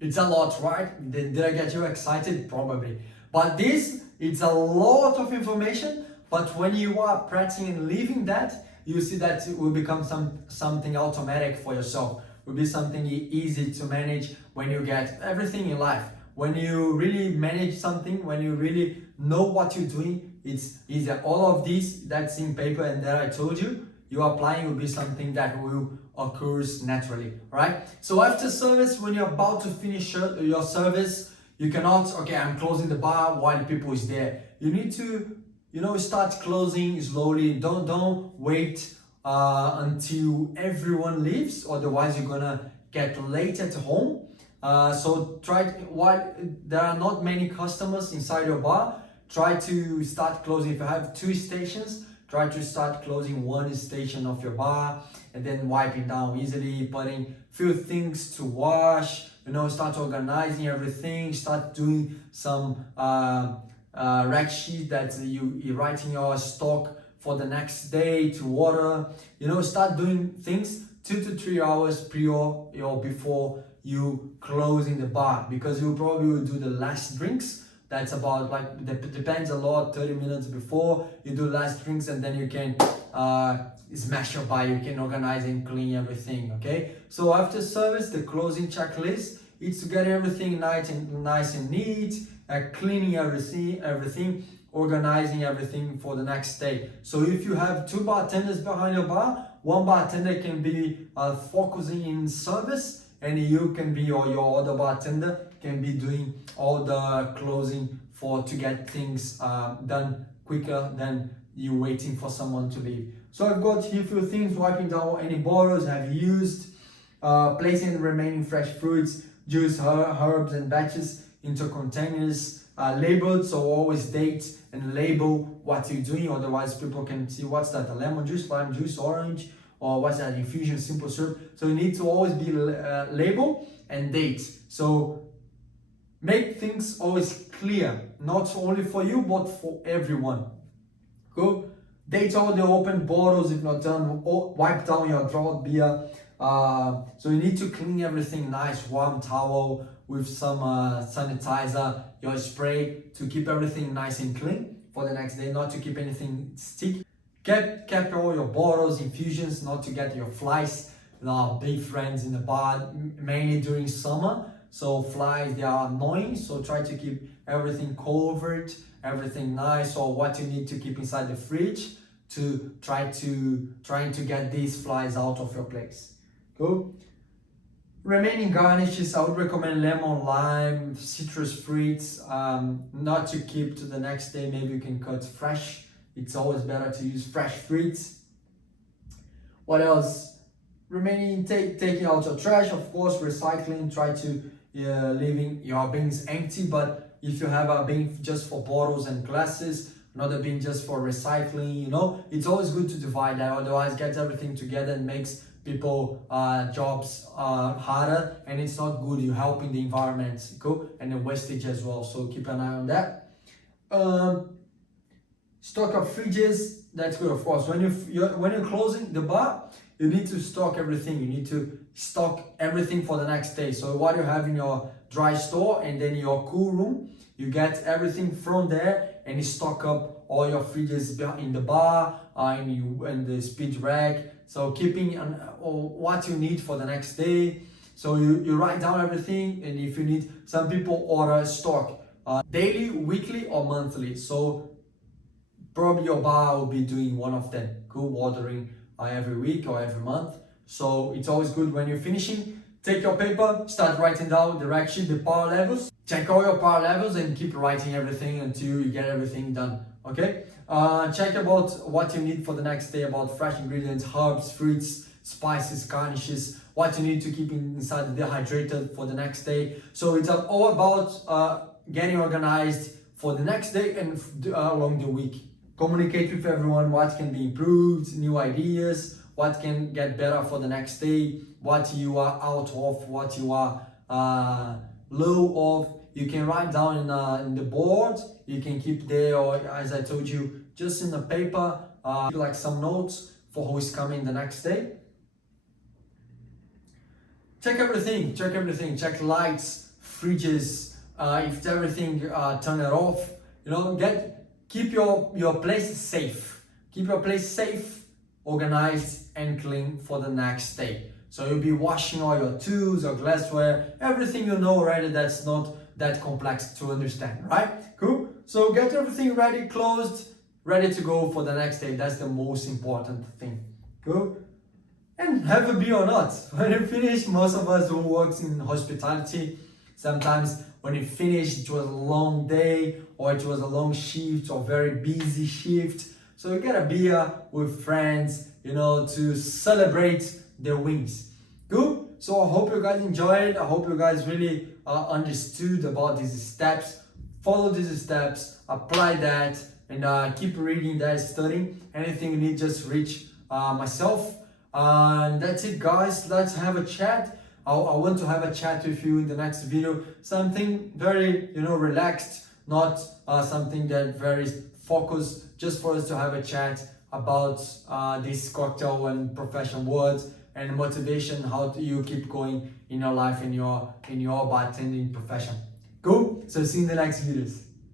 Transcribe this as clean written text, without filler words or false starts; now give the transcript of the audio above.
It's a lot, right? Did I get you excited? Probably. But this, it's a lot of information, but when you are practicing and living that, you see that it will become something automatic for yourself. It will be something easy to manage when you get everything in life. When you really manage something, when you really know what you're doing, it's easier. All of this that's in paper and that I told you, you applying will be something that will occurs naturally, right? So after service, when you're about to finish your service, you cannot, okay, I'm closing the bar while people is there. You need to, start closing slowly. Don't wait until everyone leaves, otherwise you're gonna get late at home. So while there are not many customers inside your bar, try to start closing. If you have 2 stations, try to start closing 1 station of your bar and then wiping down easily, putting few things to wash, start organizing everything, start doing some rack sheet that you're writing your stock for the next day to order. Start doing things 2 to 3 hours prior or before you closing the bar, because you probably will do the last drinks. That's about depends a lot, 30 minutes before you do last drinks, and then you can smash your bar, you can organize and clean everything, okay? So after service, the closing checklist, it's to get everything nice and neat, cleaning everything, organizing everything for the next day. So if you have 2 bartenders behind your bar, 1 bartender can be focusing in service, and you can be, or your other bartender can be doing all the closing to get things done quicker than you waiting for someone to leave. So I've got here a few things: wiping down any bottles have used, placing the remaining fresh fruits, juice, herbs and batches into containers, labeled, so always date and label what you're doing, otherwise people can see what's that, a lemon juice, lime juice, orange, or what's that, infusion, simple syrup. So you need to always be label and date. So make things always clear, not only for you but for everyone. Cool. Date all the open bottles if not done. Wipe down your drought beer. So you need to clean everything nice, warm towel with some sanitizer, your spray, to keep everything nice and clean for the next day, not to keep anything sticky. Kept all your bottles, infusions, not to get your flies. Big friends in the bar, mainly during summer. So flies, they are annoying. So try to keep everything covered, everything nice, or what you need to keep inside the fridge to trying to get these flies out of your place. Cool. Remaining garnishes, I would recommend lemon, lime, citrus fruits, not to keep to the next day. Maybe you can cut fresh. It's always better to use fresh fruits. What else? Remaining, taking out your trash, of course, recycling. Try to leaving your bins empty, but if you have a bin just for bottles and glasses, another bin just for recycling, it's always good to divide that, otherwise gets everything together and makes people jobs harder, and it's not good. You're helping the environment, cool, and the wastage as well, so keep an eye on that. Stock of fridges, that's good, of course. When you're closing the bar, you need to stock everything. You need to stock everything for the next day. So what you have in your dry store and then your cool room, you get everything from there, and you stock up all your fridges in the bar, in the speed rack. So keeping what you need for the next day. So you write down everything, and if you need, some people order stock daily, weekly, or monthly. So probably your bar will be doing one of them, cool, ordering every week or every month. So it's always good when you're finishing, take your paper, start writing down the rack sheet, the power levels, check all your power levels, and keep writing everything until you get everything done, okay? Check about what you need for the next day, about fresh ingredients, herbs, fruits, spices, garnishes, what you need to keep inside the dehydrated for the next day. So it's all about getting organized for the next day and along the week. Communicate with everyone what can be improved, new ideas, what can get better for the next day, what you are out of, what you are low of. You can write down in the board, you can keep there, or as I told you, just in the paper, like some notes for who is coming the next day. Check everything, check lights, fridges, if everything turn it off, you know, keep your place safe. Keep your place safe, organized and clean for the next day. So you'll be washing all your tools, your glassware, everything you know already that's not that complex to understand, right? Cool? So get everything ready, closed, ready to go for the next day. That's the most important thing. Cool? And have a beer or not. When you finish, most of us who works in hospitality, sometimes when you finish, it was a long day or it was a long shift or very busy shift. So you get a beer with friends, you know, to celebrate their wins. Good? So I hope you guys enjoyed. I hope you guys really understood about these steps. Follow these steps, apply that, and keep reading that, studying. Anything you need, just reach myself. And that's it, guys. Let's have a chat. I want to have a chat with you in the next video. Something very, you know, relaxed, not something that very focused, just for us to have a chat about this cocktail and profession words and motivation, how do you keep going in your life, in your bartending profession. Cool? So see you in the next videos.